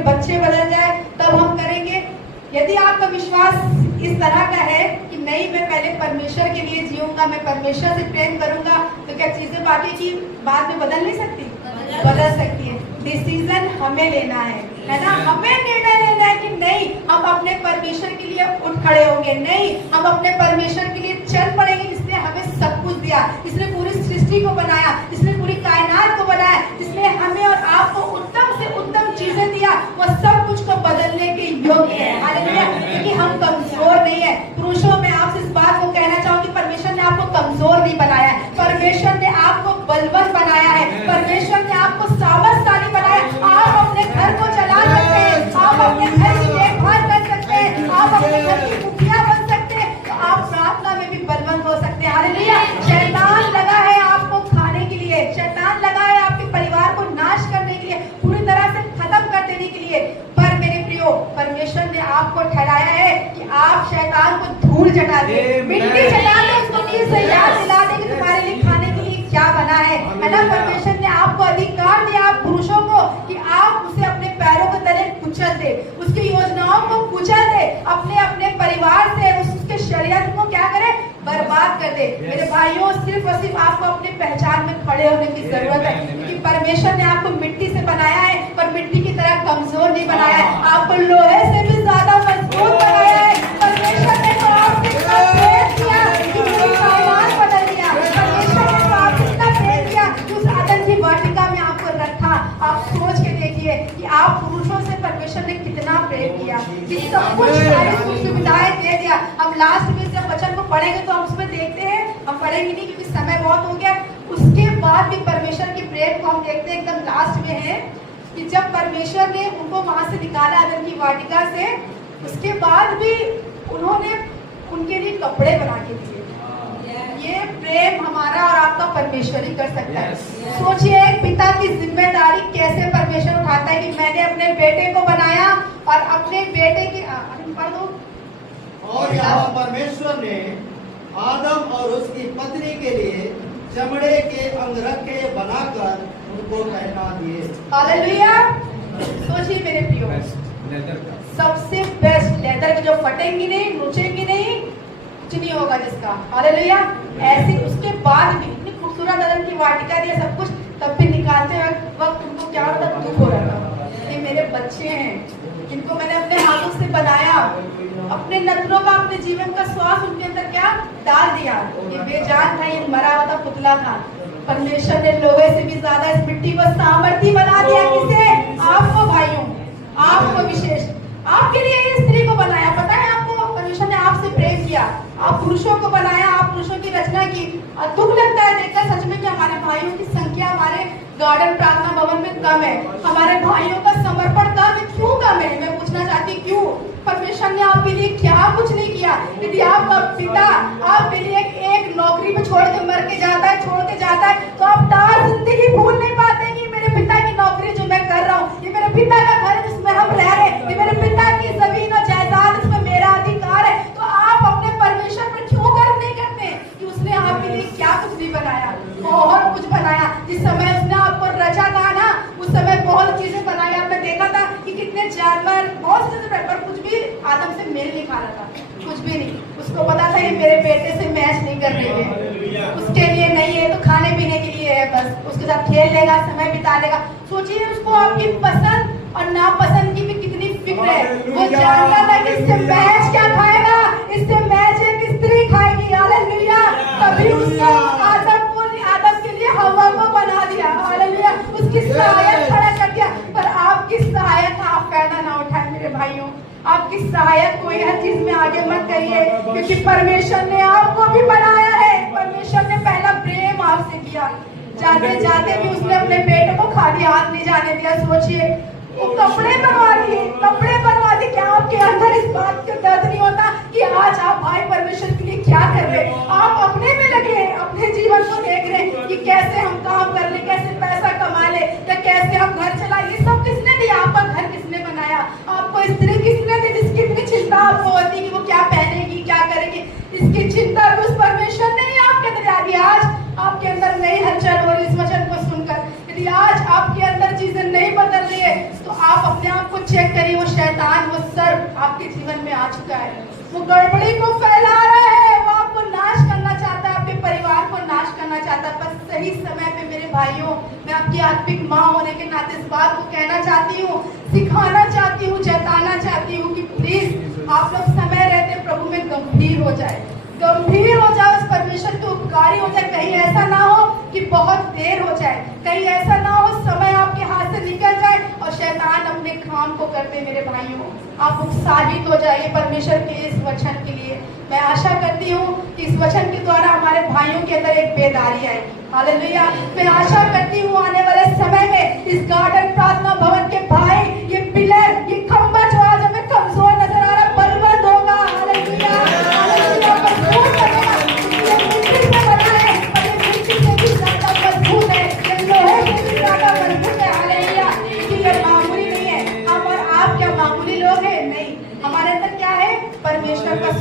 मेरे बच्चे बदल जाए, तब हम करेंगे। यदि आपका विश्वास इस तरह का है कि नहीं, मैं पहले परमेश्वर के लिए जीऊंगा, मैं परमेश्वर से प्रेम करूंगा, तो क्या चीजें बाकी की बाद में बदल नहीं सकती? बदल सकती है। डिसीजन हमें लेना है ना? हमें निर्णय लेना है कि नहीं, हम अपने परमेश्वर के लिए उठ खड़े होंगे, नहीं हम अपने परमेश्वर के लिए चल पड़ेंगे, जिसने हमें सब कुछ दिया, इसने पूरी सृष्टि को बनाया, इसने पूरी कायनात को बनाया, जिसने हमें और आपको उत्तम से उत्तम चीजें दिया, वह सब कुछ को बदलने के योग्य है। हालेलुया। क्योंकि हम कमजोर नहीं है। पुरुषों में आपसे इस बात को कहना चाहूंगी, परमेश्वर ने आपको कमजोर नहीं बनाया है, परमेश्वर ने आपको बलवान बनाया है, परमेश्वर ने आपको सामर्थ्यशाली बनाया। आप अपने घर को चला सकते हैं, आप अपने घर की देखभाल कर सकते हैं, आप अपने घर की मुखिया बन सकते हैं, तो आप प्रार्थना में भी बलवान हो सकते हैं। हालेलुया। शैतान लगा है आपको खाने के लिए, शैतान लगा है आपके परिवार को नाश करने के लिए, पूरी तरह से खत्म कर देने के लिए, पर मेरे प्रियो, परमेश्वर ने आपको ठहराया है कि आप शैतान को धूल चटा दे, मिट्टी चटा दे, उसको नींद से याद दिला दे कि तुम्हारे लिए खाने के लिए क्या बना है ना? परमेश्वर ने आपको अधिकार दिया, आप पुरुषों को, कि आप उसे अपने पैरों के तले कुचल दे, उसकी योजनाओं को कुचल दे, अपने अपने परिवार से उसके शरीयत को क्या करे? बर्बाद कर दे। मेरे भाइयों, सिर्फ और सिर्फ आपको अपनी पहचान में खड़े होने की जरूरत है, क्योंकि परमेश्वर ने आपको मिट्टी से बनाया है, पर मिट्टी की तरह कमजोर नहीं बनाया है, आपको लोहे से भी ज्यादा मजबूत बनाया है। परमेश्वर ने तो आपसे इतना प्रेम किया कि पूरी कायनात बदल दिया। परमेश्वर ने तो आपसे इतना प्रेम किया कि उस आदम की वाटिका में आपको रखा। आप सोच के देखिए कि आप पुरुषों से परमेश्वर ने कितना प्रेम किया, कि सब कुछ सारी सुख सुविधाएं दे दिया। हम लास्ट में जब वचन को पढ़ेंगे तो हम उसमें देखते हैं, हम पढ़ेंगे नहीं क्योंकि समय बहुत हो गया। उसके बाद भी परमेश्वर के प्रेम को हम देखते हैं, एकदम लास्ट में है कि जब परमेश्वर ने उनको वहां से निकाला आदम की वाटिका से, उसके बाद भी उन्होंने उनके लिए कपड़े बना के दिए। ये प्रेम हमारा और आपका परमेश्वर ही कर सकता है। सोचिए, एक पिता की जिम्मेदारी कैसे परमेश्वर उठाता है कि मैंने अपने बेटे को बनाया और अपने बेटे की और यहाँ परमेश्वर ने आदम और उसकी पत्नी के लिए चमड़े के अंगरखे बनाकर उनको पहना दिए। हालेलुया। सोचिए मेरे प्रियो, सबसे बेस्ट लेदर के, जो फटेंगी नहीं, नोचेंगी नहीं, कुछ नहीं होगा जिसका। हालेलुया। ऐसे उसके बाद भी इतनी खूबसूरत आदम की वाटिका दिया, सब कुछ, तब भी निकालते वक्त उनको क्या होता, दुख हो रहा था। ये मेरे बच्चे हैं, इनको मैंने अपने हाथों से बनाया, अपने नजरों का, अपने जीवन का श्वास उनके अंदर क्या डाल दिया। ये बेजान था, ये मरा हुआ था, पुतला था। परमेश्वर ने लोहे से भी ज्यादा इस मिट्टी को सामर्थी बना दिया। किसे? आपको भाइयों, आपको विशेष, आपके लिए इस स्त्री को बनाया। पता है आपको, परमेश्वर ने आपसे प्रेम किया, आप पुरुषों को बनाया, आप पुरुषों की रचना की। दुख लगता है देखकर सच में कि हमारे भाइयों की संख्या हमारे गार्डन प्रार्थना भवन में कम है, हमारे भाइयों का समर्पण कम है। क्यों कम है? मैं पूछना चाहती क्यों? परमेश्वर ने आपके लिए क्या कुछ नहीं किया। यदि आपका पिता आपके लिए एक नौकरी पे छोड़ के मर के जाता है, छोड़ के जाता है, तो आप तार जिंदगी भूल नहीं पाते कि मेरे पिता की नौकरी जो मैं कर रहा हूँ, ये मेरे पिता का घर है जिसमें हम रह रहे हैं, ये मेरे पिता की जमीन और जायदाद, इसमें मेरा अधिकार है। तो आप अपने परमेश्वर पर क्यों गर्व नहीं करते कि उसने आपके लिए क्या कुछ नहीं बनाया? बहुत कुछ बनाया। जिस समय उसने आपको रचा था ना, उस समय बहुत चीजें बनाई। आपने देखा था कि कितने जानवर, बहुत चीजें, पर कुछ भी आदम से मेल नहीं खा रहा था, कुछ भी नहीं। उसको पता था ये मेरे बेटे से मैच नहीं कर रही है, उसके लिए नहीं है, तो खाने पीने के लिए है, बस उसके साथ खेल लेगा, समय बिता लेगा। सोचिए, उसको आपकी पसंद और नापसंद की भी कितनी फिक्र है। वो जानता था कि इससे मैच क्या खाएगा, इससे मैच एक स्त्री खाएगी। हालेलुया। तभी उसने आदम के लिए हवा को बना दिया। हालेलुया। उसकी सहायक खड़ा कर दिया। पर आपकी सहायक आप फायदा ना उठाए मेरे भाइयों, आपकी सहायक कोई हर चीज में आगे मत करिए, क्योंकि परमेश्वर ने आपको भी बनाया है। परमेश्वर ने पहला प्रेम आपसे किया। जाते जाते भी उसने अपने बेटे को खाली हाथ नहीं जाने दिया। सोचिए, वो कपड़े बनवा दिए, कपड़े बनवा दिए। क्या आपके अंदर इस बात का दर्द नहीं होता कि आज आप भाई परमेश्वर के लिए क्या कर रहे हैं? आप अपने में लगे हैं, अपने जीवन को देख रहे हैं कि कैसे हम काम कर ले, कैसे पैसा कमा ले, या कैसे हम घर चलाए। ये सब किसने दिया? आपका घर किसने बनाया? आपको स्त्री किसने दी जिसकी इतनी चिंता आपको होती कि वो क्या पहनेगी, क्या करेगी? इसकी चिंता भी उस परमेश्वर ने ही आपके अंदर डाल दी। आज आपके अंदर नई हलचल हो रही इस वचन को सुनकर। यदि आज आपके अंदर चीजें नहीं बदल रही है, तो आप अपने आप को आपके जीवन में आ चुका है, वो गड़बड़ी को फैला रहा है, वो आपको नाश करना चाहता है, आपके परिवार को नाश करना चाहता है। पर सही समय पे मेरे भाइयों, मैं आपकी आत्मिक माँ होने के नाते इस बात को कहना चाहती हूँ, सिखाना चाहती हूँ, जताना चाहती हूँ कि प्लीज आप लोग समय रहते प्रभु में गंभीर हो जाए, गंभीर हो जाओ, उस परमेश्वर के उपकारी हो जाए। कहीं ऐसा ना हो कि बहुत देर हो जाए, कहीं ऐसा ना हो समय आपके हाथ से निकल जाए और शैतान अपने काम को करते। मेरे भाइयों, आप उत्साहित हो जाइए परमेश्वर के इस वचन के लिए। मैं आशा करती हूँ कि इस वचन के द्वारा हमारे भाइयों के अंदर एक बेदारी आए। हालेलुया। मैं आशा करती हूँ आने वाले समय में इस गार्डन प्रार्थना भवन के भाई, ये पिलर, ये खंभा जो आज हमें कमजोर नजर आ रहा है, बलवंत होगा। हालेलुया, हालेलुया, मजबूत बनेगा। ये मिट्टी से बना है, और ये मिट्टी से भी ज्यादा मजबूत है, ये लोहे से भी ज्यादा मजबूत है। हालेलुया, कि ये मामूली नहीं है। हम और आप क्या मामूली लोग हैं? नहीं, हमारे अंदर क्या है? परमेश्वर का